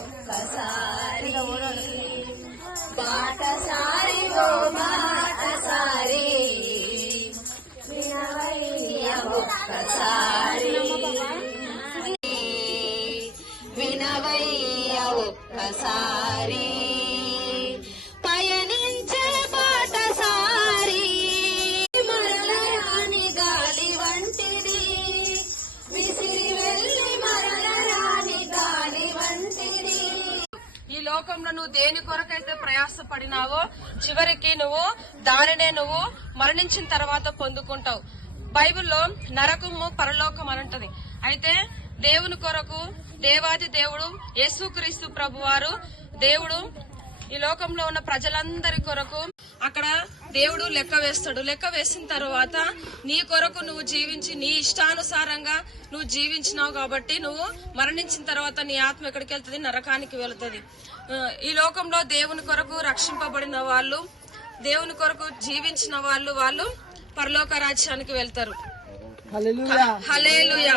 ఒక్కసారి బాటసారి ఓ బాటసారి వినవయ్య ఒక్కసారి వినవయ్య ఒక్కసారి పయనించే బాటసారి మరలరాని గాలి వంటిది విసిరి వెళ్ళి మరలరాని గాలి వంటిది. ఈ లోకంలో నువ్వు దేని కొరకైతే ప్రయాసపడినావో చివరికి నువ్వు దానినే నువ్వు మరణించిన తర్వాత పొందుకుంటావు. బైబిల్లో నరకము పరలోకం అని ఉంటది. అయితే దేవుని కొరకు దేవాది దేవుడు యేసుక్రీస్తు ప్రభువారు దేవుడు ఈ లోకంలో ఉన్న ప్రజలందరి కొరకు అక్కడ దేవుడు లెక్క వేస్తాడు. లెక్క వేసిన తర్వాత నీ కొరకు నువ్వు జీవించి నీ ఇష్టానుసారంగా నువ్వు జీవించినావు కాబట్టి నువ్వు మరణించిన తర్వాత నీ ఆత్మ ఎక్కడికి వెళ్తుంది? నరకానికి వెళుతుంది. ఈ లోకంలో దేవుని కొరకు రక్షింపబడిన వాళ్ళు, దేవుని కొరకు జీవించిన వాళ్ళు పరలోక రాజ్యానికి వెళ్తారు. హల్లెలూయా.